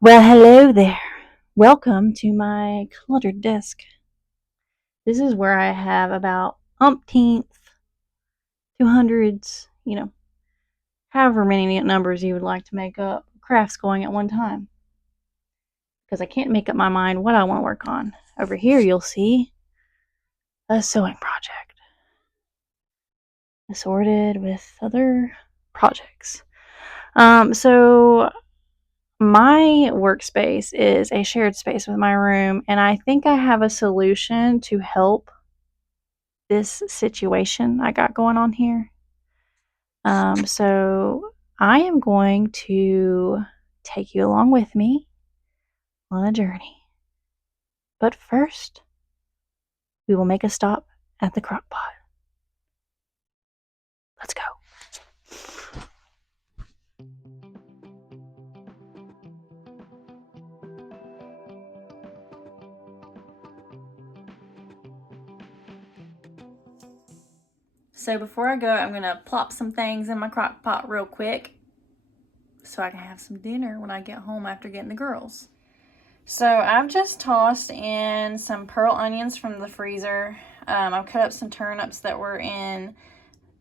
Well, hello there. Welcome to my cluttered desk. This is where I have about umpteenth, 200s, however many numbers you would like to make up, crafts going at one time. Because I can't make up my mind what I want to work on. Over here, you'll see a sewing project, assorted with other projects. So my workspace is a shared space with my room, and I think I have a solution to help this situation I got going on here. So I am going to take you along with me on a journey. But first, we will make a stop at the crock pot. Let's go. So before I go, I'm going to plop some things in my crock pot real quick so I can have some dinner when I get home after getting the girls. So I've just tossed in some pearl onions from the freezer. I've cut up some turnips that were in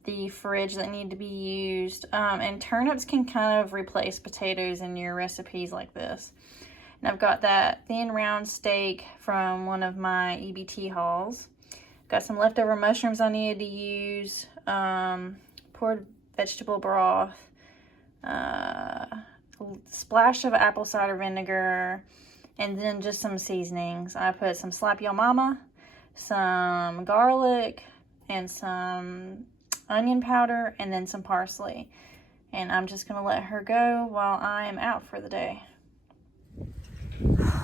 the fridge that need to be used. And turnips can kind of replace potatoes in your recipes like this. And I've got that thin round steak from one of my EBT hauls. Got some leftover mushrooms I needed to use. Poured vegetable broth. A splash of apple cider vinegar. And then just some seasonings. I put some Slap Yo Mama, some garlic, and some onion powder, and then some parsley. And I'm just going to let her go while I am out for the day.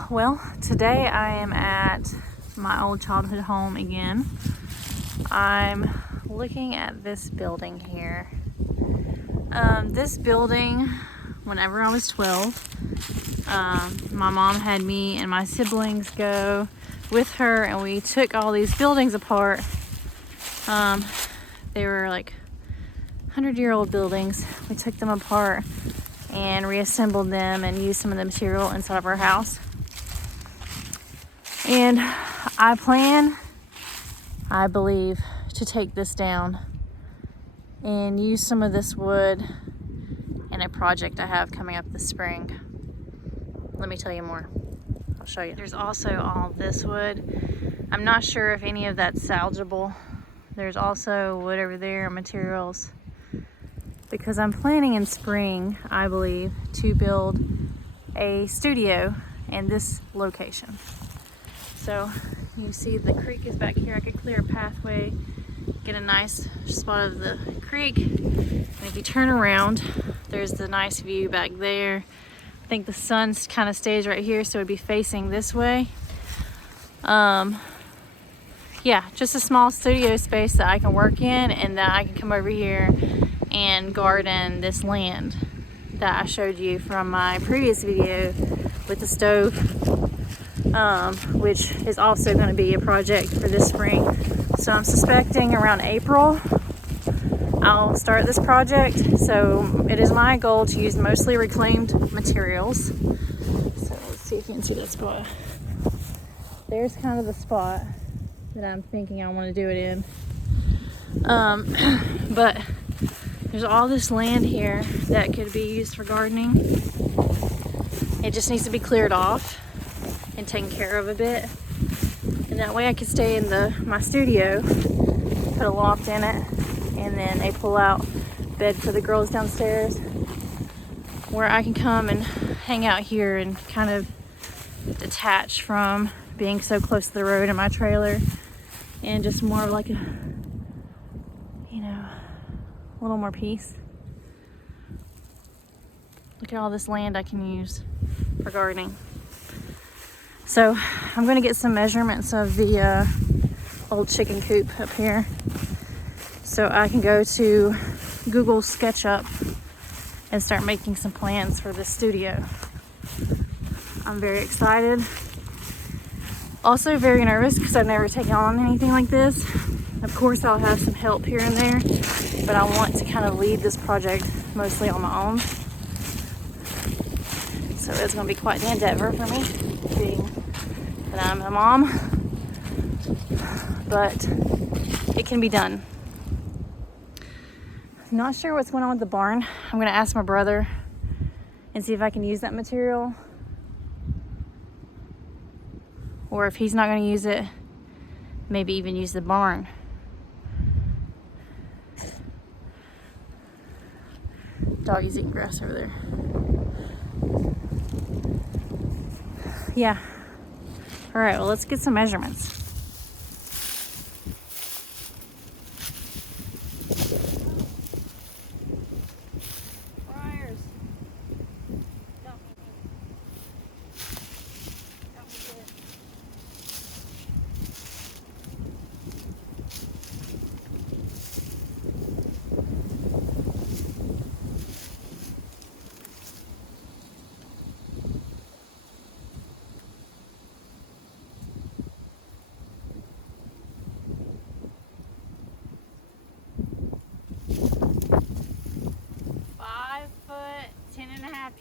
Well, today I am at my old childhood home again. I'm looking at this building here. This building, whenever I was 12, my mom had me and my siblings go with her, and we took all these buildings apart. They were like 100-year-old buildings. We took them apart and reassembled them and used some of the material inside of our house. And I plan, I believe, to take this down and use some of this wood in a project I have coming up this spring. Let me tell you more. I'll show you. There's also all this wood. I'm not sure if any of that's salvageable. There's also wood over there, materials. Because I'm planning in spring, I believe, to build a studio in this location. So you see the creek is back here. I could clear a pathway, get a nice spot of the creek. And if you turn around, there's the nice view back there. I think the sun kind of stays right here, so it'd be facing this way. Yeah, just a small studio space that I can work in, and that I can come over here and garden this land that I showed you from my previous video with the stove, which is also going to be a project for this spring. So I'm suspecting around April I'll start this project. So it is my goal to use mostly reclaimed materials. So let's see if you can see that spot. There's kind of the spot that I'm thinking I want to do it in. But there's all this land here that could be used for gardening. It just needs to be cleared off and taken care of a bit. And that way I could stay in my studio, put a loft in it, and then a pull-out bed for the girls downstairs, where I can come and hang out here and kind of detach from being so close to the road in my trailer, and just more of like a, a little more peace. Look at all this land I can use for gardening. So I'm going to get some measurements of the old chicken coop up here, so I can go to Google SketchUp and start making some plans for this studio. I'm very excited. Also very nervous because I've never taken on anything like this. Of course I'll have some help here and there, but I want to kind of lead this project mostly on my own. So So it's going to be quite the endeavor for me, being that I'm a mom. But it can be done. I'm not sure what's going on with the barn. I'm going to ask my brother and see if I can use that material. Or if he's not going to use it, maybe even use the barn. Doggy's eating grass over there. Yeah. All right, well, let's get some measurements.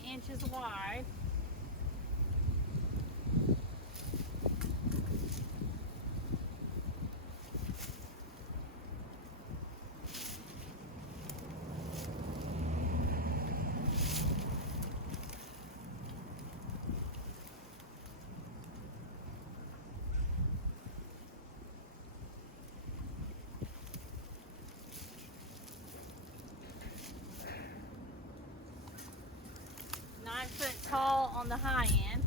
Inches wide. Tall on the high end.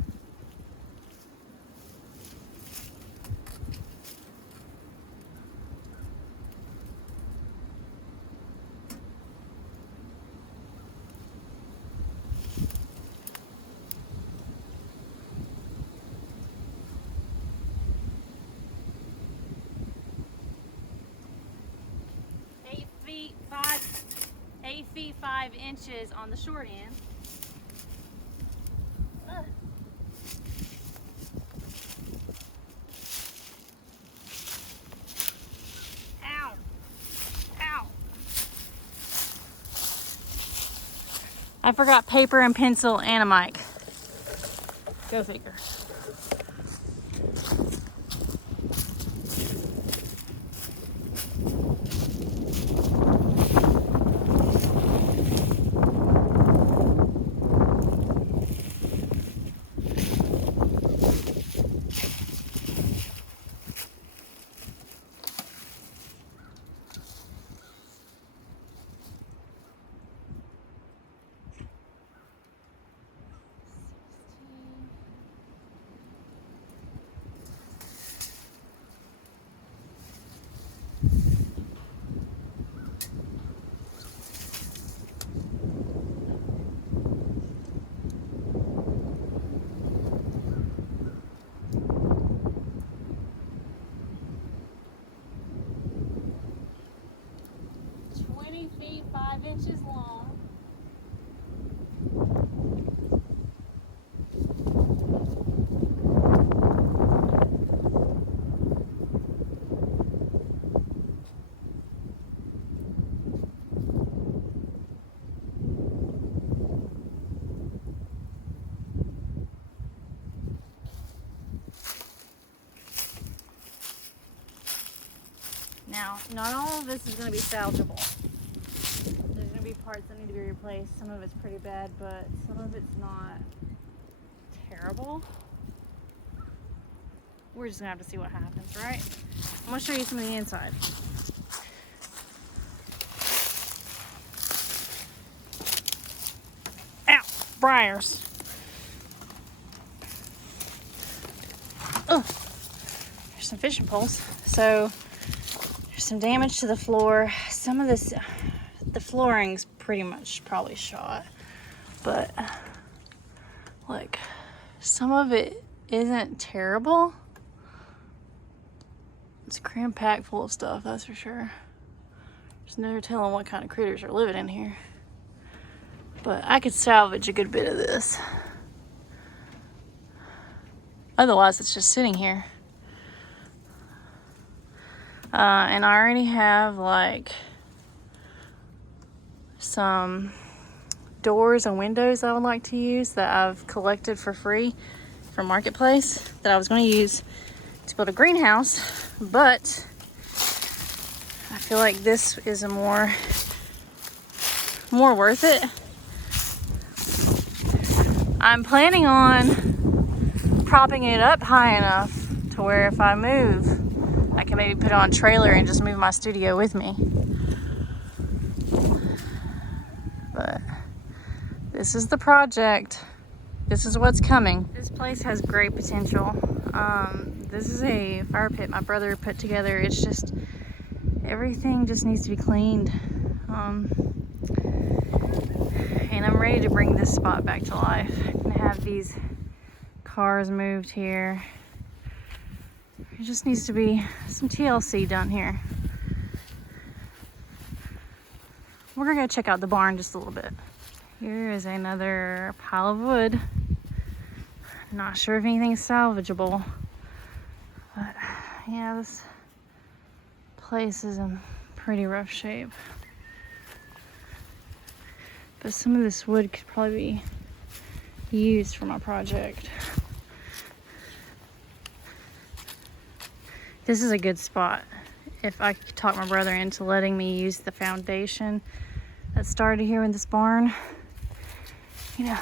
Eight feet 5 inches on the short end. I forgot paper and pencil and a mic. Go figure. Feet 5 inches long. Now, not all of this is going to be salvageable. There's going to be parts that need to be replaced. Some of it's pretty bad, but some of it's not terrible. We're just going to have to see what happens, right? I'm going to show you some of the inside. Ow! Briars. Ugh. There's some fishing poles. So, there's some damage to the floor. Some of this, the flooring's pretty much probably shot. But, like, some of it isn't terrible. It's cram-packed full of stuff, that's for sure. There's no telling what kind of critters are living in here. But I could salvage a good bit of this. Otherwise, it's just sitting here. And I already have, like, some doors and windows I would like to use that I've collected for free from Marketplace that I was going to use to build a greenhouse, but I feel like this is a more worth it. I'm planning on propping it up high enough to where if I move, I can maybe put it on a trailer and just move my studio with me. But this is the project. This is what's coming. This place has great potential. This is a fire pit my brother put together. It's just, everything just needs to be cleaned. And I'm ready to bring this spot back to life. I'm gonna have these cars moved here. It just needs to be some TLC done here. We're gonna go check out the barn just a little bit. Here is another pile of wood. Not sure if anything's salvageable, but yeah, this place is in pretty rough shape. But some of this wood could probably be used for my project. This is a good spot. If I could talk my brother into letting me use the foundation that started here in this barn. You know,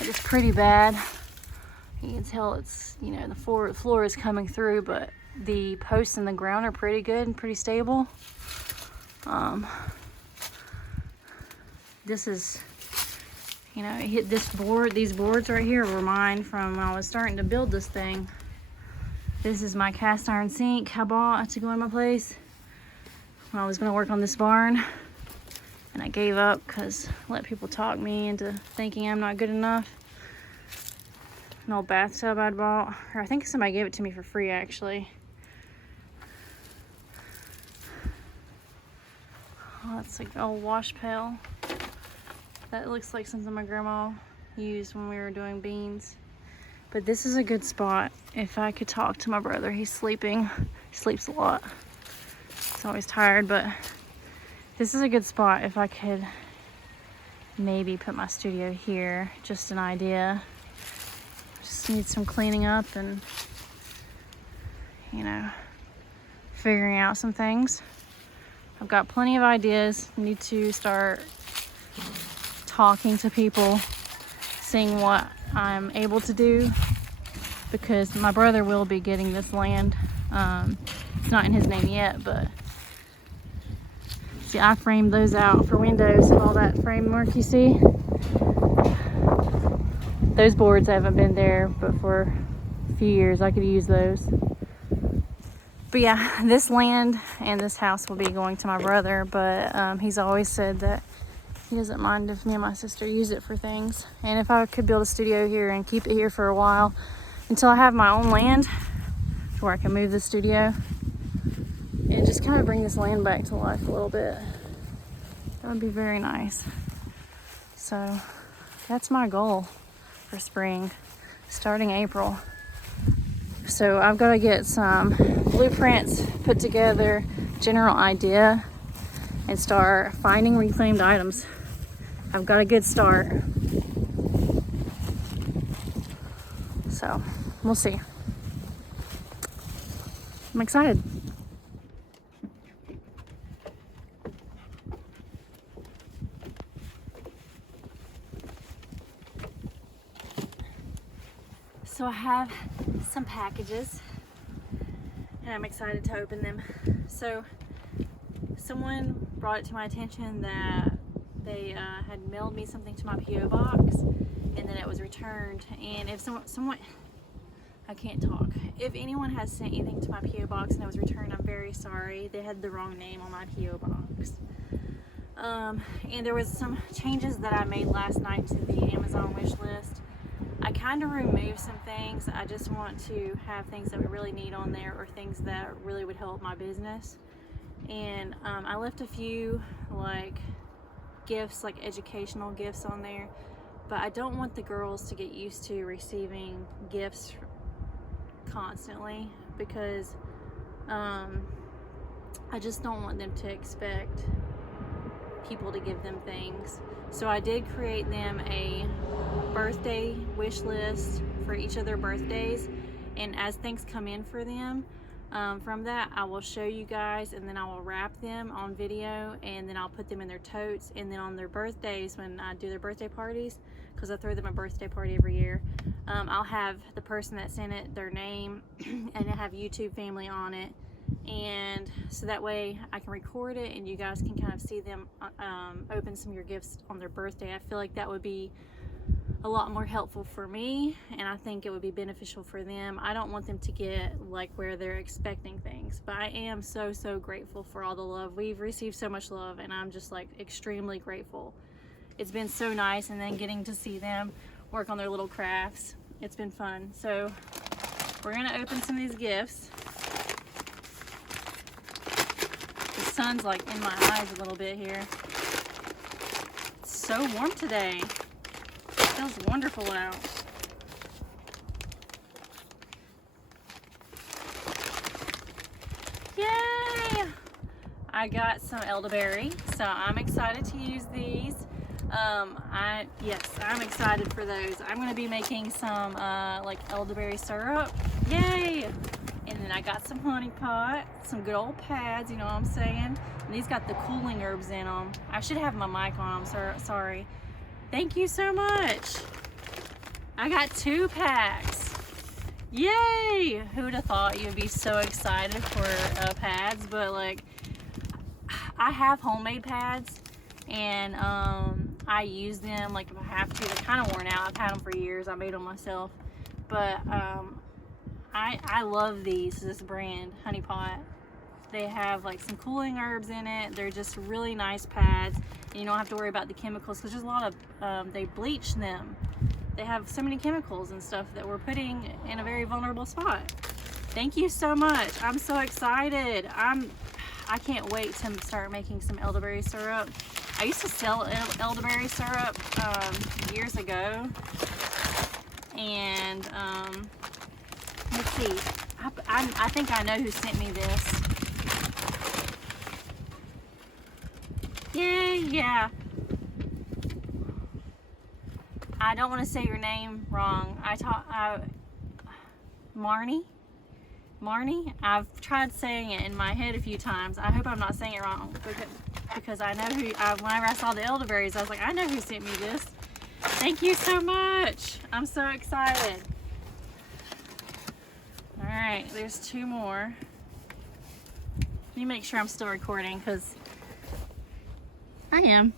it's pretty bad. You can tell it's, you know, the floor is coming through, but the posts in the ground are pretty good and pretty stable. This is, you know, these boards right here were mine from when I was starting to build this thing. This is my cast iron sink I bought to go in my place when I was gonna work on this barn. And I gave up because I let people talk me into thinking I'm not good enough. An old bathtub I'd bought, or I think somebody gave it to me for free actually. Oh, that's like an old wash pail. That looks like something my grandma used when we were doing beans. But this is a good spot. If I could talk to my brother, he's sleeping. He sleeps a lot. He's always tired, but this is a good spot if I could maybe put my studio here. Just an idea. Just need some cleaning up and, you know, figuring out some things. I've got plenty of ideas. Need to start talking to people, seeing what I'm able to do, because my brother will be getting this land. It's not in his name yet, but see, I framed those out for windows and all that framework you see. Those boards haven't been there, but for a few years I could use those. But yeah, this land and this house will be going to my brother, but he's always said that he doesn't mind if me and my sister use it for things. And if I could build a studio here and keep it here for a while until I have my own land where I can move the studio and just kind of bring this land back to life a little bit, that would be very nice. So that's my goal for spring, starting April. So I've got to get some blueprints put together, general idea, and start finding reclaimed items. I've got a good start. So we'll see. I'm excited. So I have some packages and I'm excited to open them. So someone brought it to my attention that they had mailed me something to my P.O. box and then it was returned. And if someone I can't talk. If anyone has sent anything to my P.O. box and it was returned, I'm very sorry. They had the wrong name on my P.O. box. And there was some changes that I made last night to the Amazon wish list. I kind of removed some things. I just want to have things that we really need on there or things that really would help my business. And I left a few like gifts, like educational gifts on there, but I don't want the girls to get used to receiving gifts constantly because I just don't want them to expect people to give them things. So I did create them a birthday wish list for each of their birthdays, and as things come in for them, from that I will show you guys, and then I will wrap them on video, and then I'll put them in their totes, and then on their birthdays, when I do their birthday parties, because I throw them a birthday party every year, I'll have the person that sent it, their name, and I have YouTube family on it, and so that way I can record it and you guys can kind of see them open some of your gifts on their birthday. I feel like that would be a lot more helpful for me, and I think it would be beneficial for them. I don't want them to get like where they're expecting things, but I am so grateful for all the love. We've received so much love, and I'm just like extremely grateful. It's been so nice, and then getting to see them work on their little crafts, it's been fun. So we're gonna open some of these gifts. The sun's like in my eyes a little bit here. It's so warm today. It feels wonderful out. Yay! I got some elderberry, so I'm excited to use these. I'm excited for those. I'm going to be making some like elderberry syrup. Yay! And then I got some honey pot, some good old pads, you know what I'm saying? And these got the cooling herbs in them. I should have my mic on, I'm sorry. Thank you so much. I got 2 packs. Yay! Who would have thought you'd be so excited for pads? But like, I have homemade pads, and I use them like if I have to. They're kind of worn out. I've had them for years. I made them myself. But I love this brand, Honey Pot. They have like some cooling herbs in it. They're just really nice pads, and you don't have to worry about the chemicals, because there's a lot of they bleach them. They have so many chemicals and stuff that we're putting in a very vulnerable spot. Thank you so much. I'm so excited. I can't wait to start making some elderberry syrup. I used to sell elderberry syrup years ago, and let's see. I think I know who sent me this. Yay, yeah. I don't want to say your name wrong. Marne? I've tried saying it in my head a few times. I hope I'm not saying it wrong, because I know who, whenever I saw the elderberries, I was like, I know who sent me this. Thank you so much. I'm so excited. All right, there's 2 more. Let me make sure I'm still recording, because I am.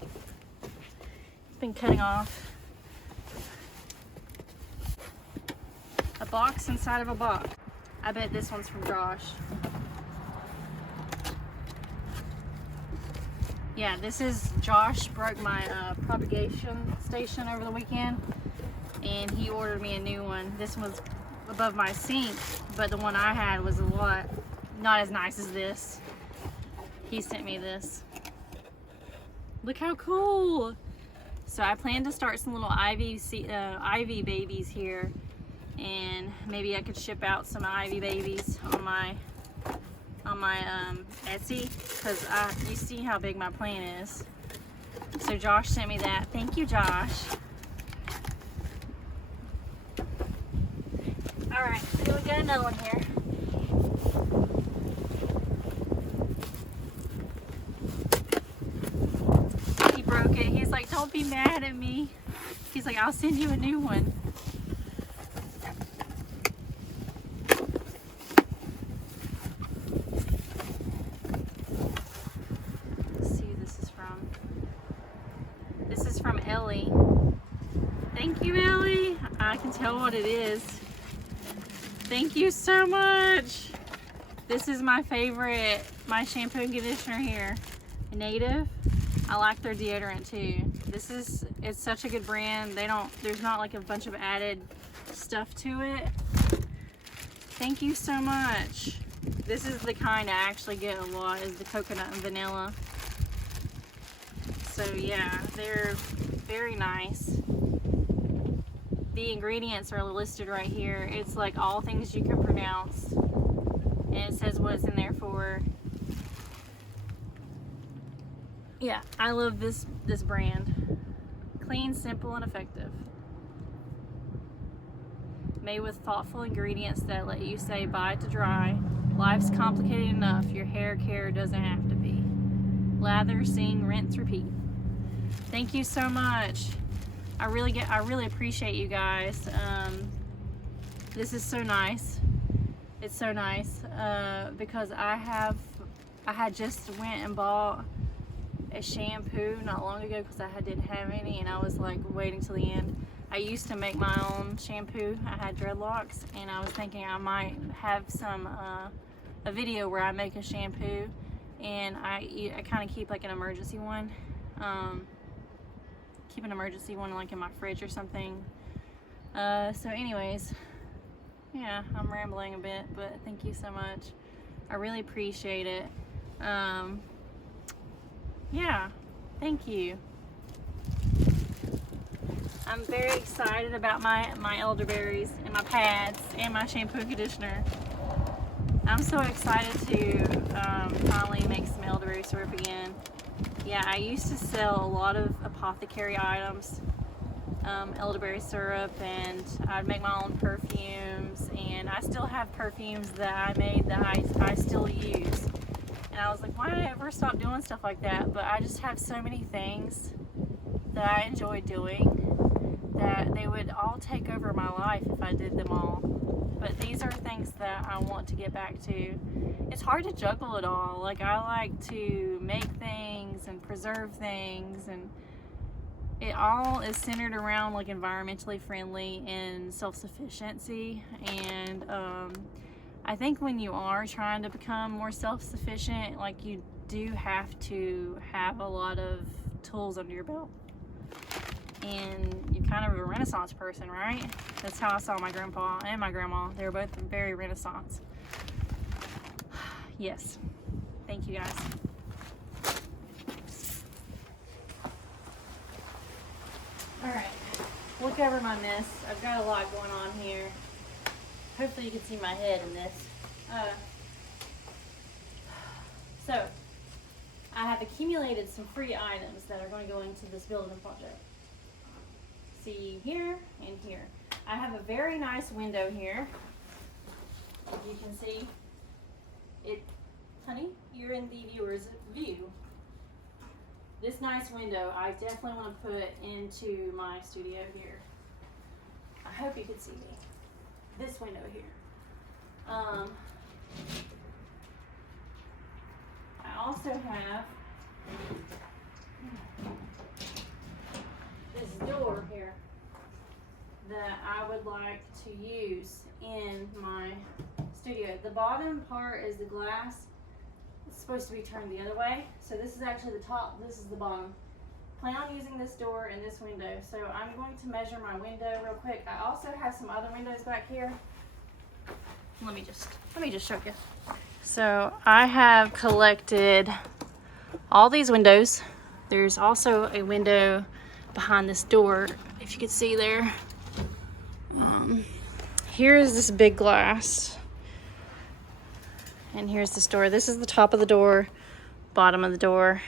It's been cutting off. A box inside of a box. I bet this one's from Josh. Yeah, this is Josh broke my propagation station over the weekend, and he ordered me a new one. This one was above my sink, but the one I had was a lot not as nice as this. He sent me this. Look how cool! So I plan to start some little ivy babies here, and maybe I could ship out some ivy babies on my Etsy, because you see how big my plant is. So Josh sent me that. Thank you, Josh. All right, so we got another one here. He broke it. He's like, don't be mad at me. He's like, I'll send you a new one. From Elle. Thank you, Elle. I can tell what it is. Thank you so much. This is my favorite, my shampoo and conditioner here. Native. I like their deodorant too. It's such a good brand. There's not like a bunch of added stuff to it. Thank you so much. This is the kind I actually get a lot, is the coconut and vanilla. So yeah, they're very nice. The ingredients are listed right here. It's like all things you can pronounce, and it says what it's in there for. Yeah, I love this brand. Clean, simple, and effective. Made with thoughtful ingredients that let you say bye to dry. Life's complicated enough, your hair care doesn't have to be. Lather, sing, rinse, repeat. Thank you so much. I really appreciate you guys. This is so nice. It's so nice because I had just went and bought a shampoo not long ago because I didn't have any, and I was like waiting till the end. I used to make my own shampoo. I had dreadlocks, and I was thinking I might have a video where I make a shampoo, and I kind of keep like an emergency one. Keep an emergency one like in my fridge or something. So anyways, yeah, I'm rambling a bit, but thank you so much. I really appreciate it. Yeah, thank you. I'm very excited about my elderberries and my pads and my shampoo and conditioner. I'm so excited to finally make some elderberry syrup again. Yeah, I used to sell a lot of apothecary items, elderberry syrup, and I'd make my own perfumes, and I still have perfumes that I made that I still use. And I was like, why did I ever stop doing stuff like that? But I just have so many things that I enjoy doing that they would all take over my life if I did them all. But these are things that I want to get back to. It's hard to juggle it all. Like, I like to make things and preserve things, and it all is centered around like environmentally friendly and self-sufficiency. And I think when you are trying to become more self-sufficient, like, you do have to have a lot of tools under your belt. And you're kind of a Renaissance person, right? That's how I saw my grandpa and my grandma. They were both very Renaissance. Yes. Thank you, guys. Alright. Look over my mess. I've got a lot going on here. Hopefully you can see my head in this. So, I have accumulated some free items that are going to go into this building project. See here and here. I have a very nice window here. If you can see it, honey, you're in the viewer's view. This nice window I definitely want to put into my studio here. I hope you can see me. This window here. I also have this door here that I would like to use in my studio. The bottom part is the glass. It's supposed to be turned the other way. So this is actually the top, this is the bottom. Plan on using this door and this window. So I'm going to measure my window real quick. I also have some other windows back here. Let me just show you. So I have collected all these windows. There's also a window behind this door, if you can see there. Here's this big glass, and here's this door. This is the top of the door, bottom of the door.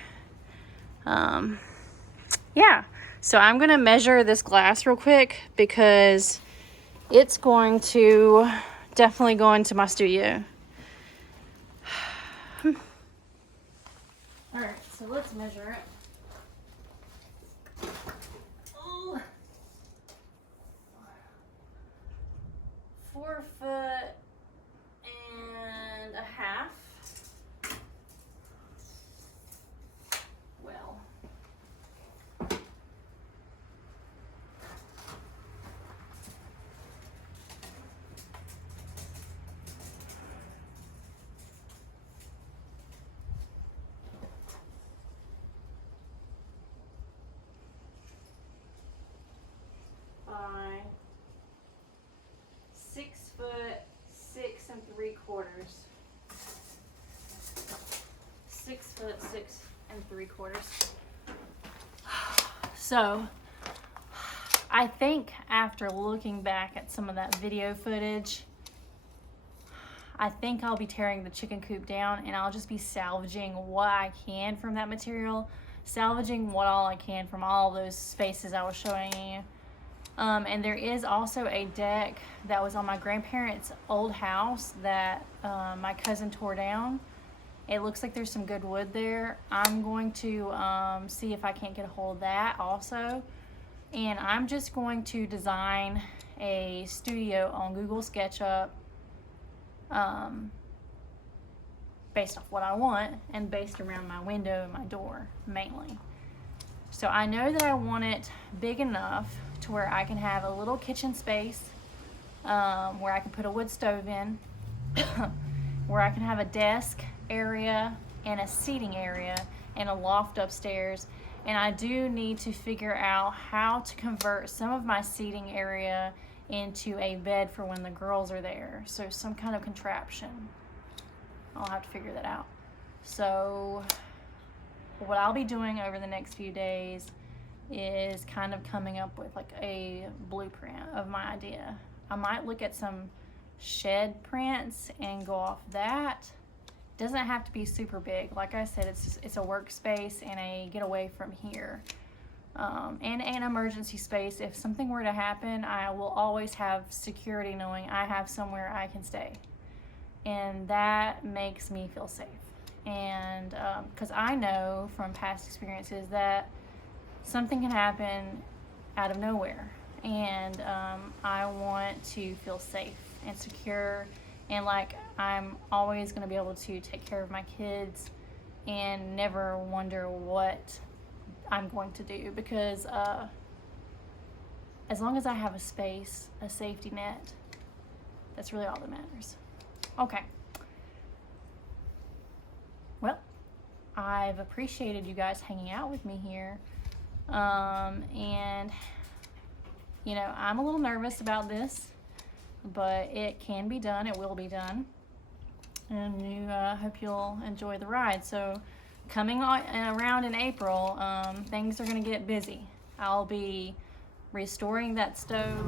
Yeah, so I'm gonna measure this glass real quick because it's going to definitely go into my studio. All right, so let's measure it. Oh, 4 foot and a half. Well, by 6 foot 6 3/4. 6 foot 6 3/4. So I think after looking back at some of that video footage, I think I'll be tearing the chicken coop down and I'll just be salvaging what I can from that material salvaging what all I can from all those spaces I was showing you. And there is also a deck that was on my grandparents' old house that my cousin tore down. It looks like there's some good wood there. I'm going to see if I can't get a hold of that also. And I'm just going to design a studio on Google SketchUp based off what I want and based around my window and my door mainly. So I know that I want it big enough to where I can have a little kitchen space where I can put a wood stove in, where I can have a desk area and a seating area and a loft upstairs. And I do need to figure out how to convert some of my seating area into a bed for when the girls are there. So some kind of contraption. I'll have to figure that out. So what I'll be doing over the next few days is kind of coming up with like a blueprint of my idea. I might look at some shed prints and go off that. Doesn't have to be super big. Like I said, it's a workspace and a getaway from here. And an emergency space. If something were to happen, I will always have security knowing I have somewhere I can stay. And that makes me feel safe. And because I know from past experiences that something can happen out of nowhere. And I want to feel safe and secure, and like I'm always going to be able to take care of my kids and never wonder what I'm going to do, because as long as I have a space, a safety net, that's really all that matters. Okay. Well, I've appreciated you guys hanging out with me here. And you know, I'm a little nervous about this, but it can be done. It will be done. And you hope you'll enjoy the ride. So coming on around in April, things are going to get busy. I'll be restoring that stove.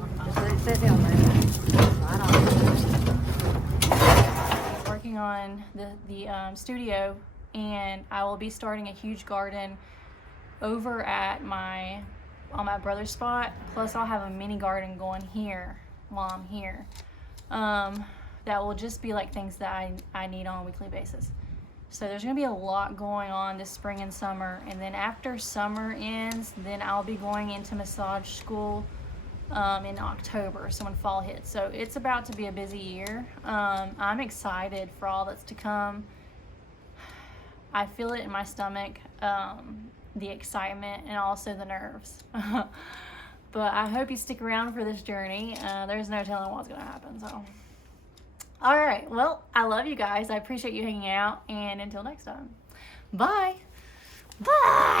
Working on the studio, and I will be starting a huge garden over at on my brother's spot. Plus I'll have a mini garden going here while I'm here. That will just be like things that I need on a weekly basis. So there's gonna be a lot going on this spring and summer. And then after summer ends, then I'll be going into massage school in October, so when fall hits. So it's about to be a busy year. I'm excited for all that's to come. I feel it in my stomach, the excitement and also the nerves. But I hope you stick around for this journey. There's no telling what's gonna happen, so. All right, well, I love you guys. I appreciate you hanging out, and until next time, bye. Bye.